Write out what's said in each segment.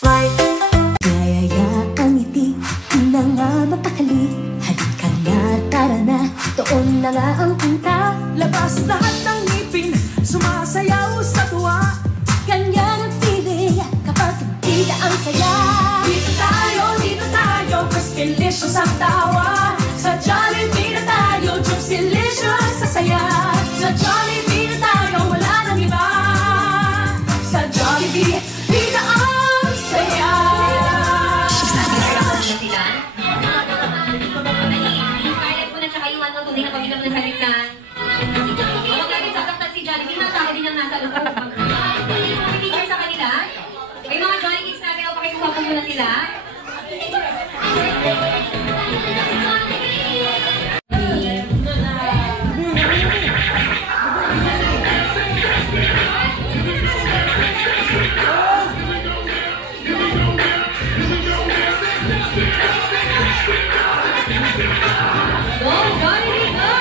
Kaya ang ngiti na nga mapakali. Halika na, tara na, doon na nga ang punta. Labas lahat ng ngipin, sumasayaw sa tuwa. Ganyan ang feeling kapag kita ang saya. Dito tayo, cause delicious ang tawa. Sa Jollibee na tayo, just delicious sa saya. Sa Jollibee na tayo, wala nang iba. Sa Jollibee, dito ang saya. Scarlett po na tsaka yung ano, tunay na pamilya mo na sa gitna. Huwag natin sasaktan si Jollibee, natake din ang nasa loob. Mag-picture sa kanila. May mga Jolly Kids natin, o pakisuha po muna sila. Go, Jollibee, go!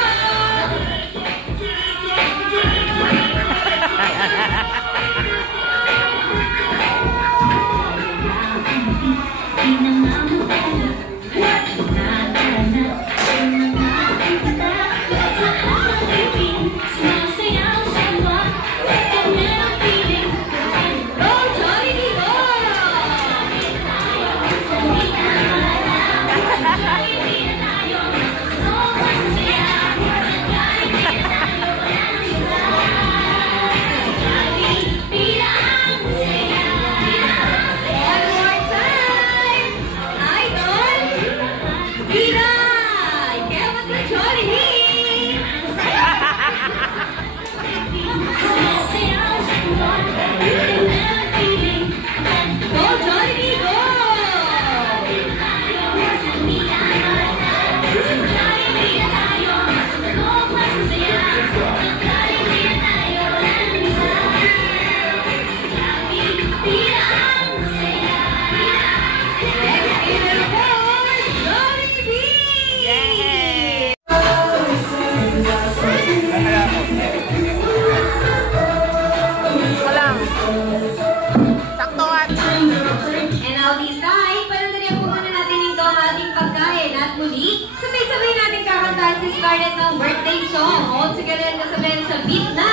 Scarlett ng birthday song. All together kasabihin sa beat na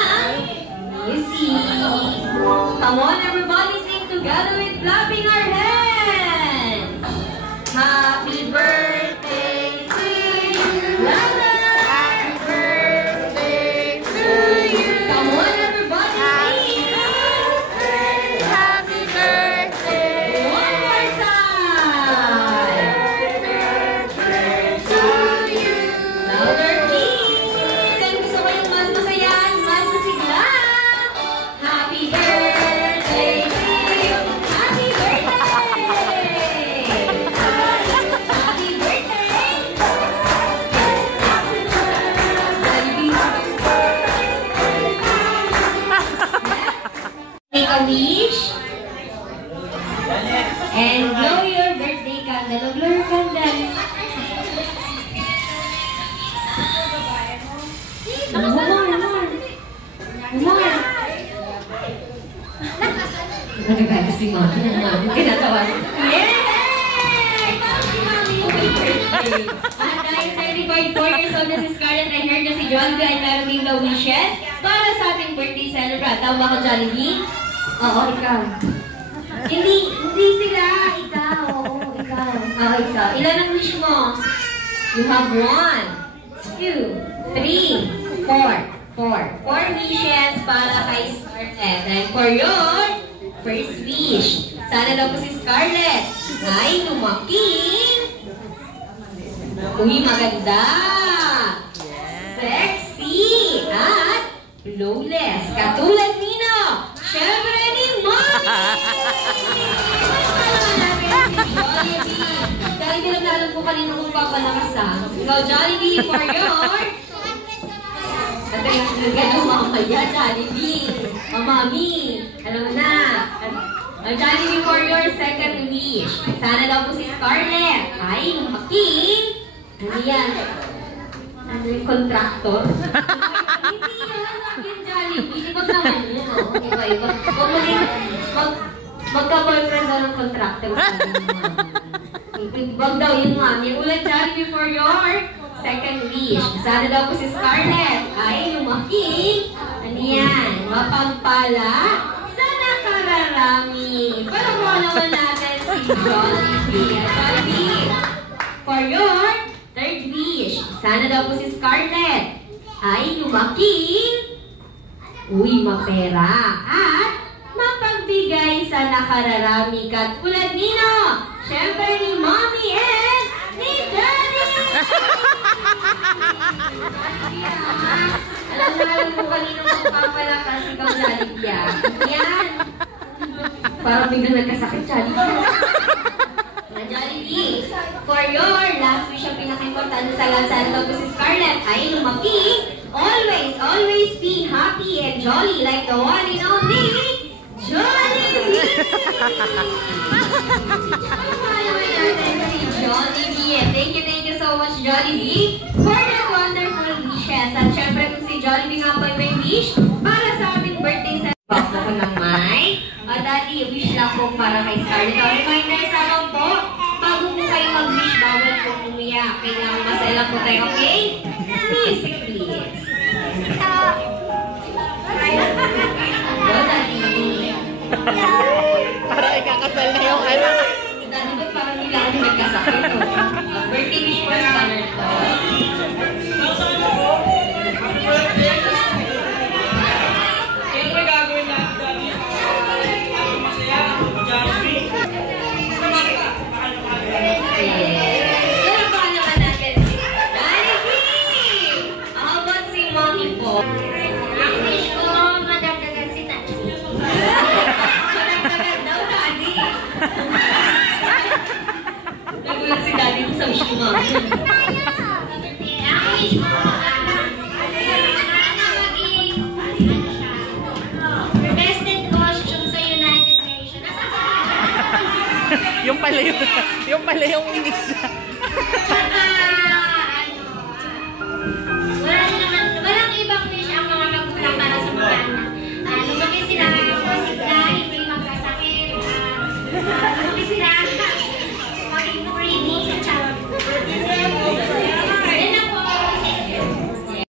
Missy. Come on everybody, sing together with clapping our hands. Happy birthday to you. Happy birthday to you. Come on everybody, sing. Happy birthday. One more time. Wish and blow your birthday candle. Blow your candle. More. Nagagana si Mami. Kinatawa siya. Yay! Mami, Mami, yung birthday. At dahil 34 years old na si Scarlett, I heard na si Jollibee ay meron din daw wishes para sa ating birthday celebrant. Tama ba ko, Jollibee? Oo, ikaw. Hindi sila. Ikaw. Oo, ikaw. Oo, ikaw. Ilan ang wish mo? You have 1, 2, 3, 4. 4 wishes para kay Scarlett. And for your first wish, sana daw po si Scarlett ay lumaking. Uy, maganda. Sexy. At flawless. Katulad nino. Siyempre ni Mommy! Jollibee! Dahil hindi lang alam ko kanina kung papalakas Ikaw, Jollibee, for your... At gano'ng mamaya, Jollibee. O, Mommy, alam mo na. Jollibee, for your second wish. Sana daw po si Scarlett ay lumaking. Ano yan? Ano yung contractor? Hindi naman yung Jollibee. Ibag naman yun, o. Iba-iba. Huwag mo din magka-boyfriend daw ng contractor. contractor sa akin. Wag daw yun, mami. Ulit, Jollibee, for your second wish. Sana daw po si Scarlett ay lumaki. Ano yan? Mapagpala sa nakararami. Palamuan naman natin si Jollibee. Jollibee, for your third wish. Sana daw po si Scarlett ay lumaki, mapera, at mapagbigay sa nakararami katulad nino. Siyempre ni Mommy and ni Daddy! Alam na alam ko kanino magpapalakas ikaw, Jollibee. Yan. Parang biglang nagkasakit, Jollibee. Jollibee, for your last wish ang pinaka-importante sa lansan daw po si Scarlett ay lumaki, always be happy and jolly like the one and only Jollibee! Palaman natin si Jollibee. Thank you so much, Jollibee, for that wonderful wishes. At syempre kung si Jollibee nga po may wish para sa aming birthday sa bako ko ng mic. Daddy, wish lang po para kay Scarlett. Reminder sa ako po, bago po kayo mag-wish, bawal po umiyak. Kailangan masaya lang po tayo, okay? Music, please. Go, Daddy. Parang ikakasal na yung ano. Daddy, ba't parang nila ako nagkasakit? Birthday wish for Scarlett po. Siyempre gagawin natin, Daddy. Masaya, Jollibee. Saan pa naman natin si Jollibee? How about si Mommy po? Ang wish ko, madagdagan si Daddy. Madagdagan daw, Daddy. Nagulat si Daddy sa wish ko, Mommy. Ang wish ko, Best in costume sa United Nations. Yung pala yung wish. Tsaka,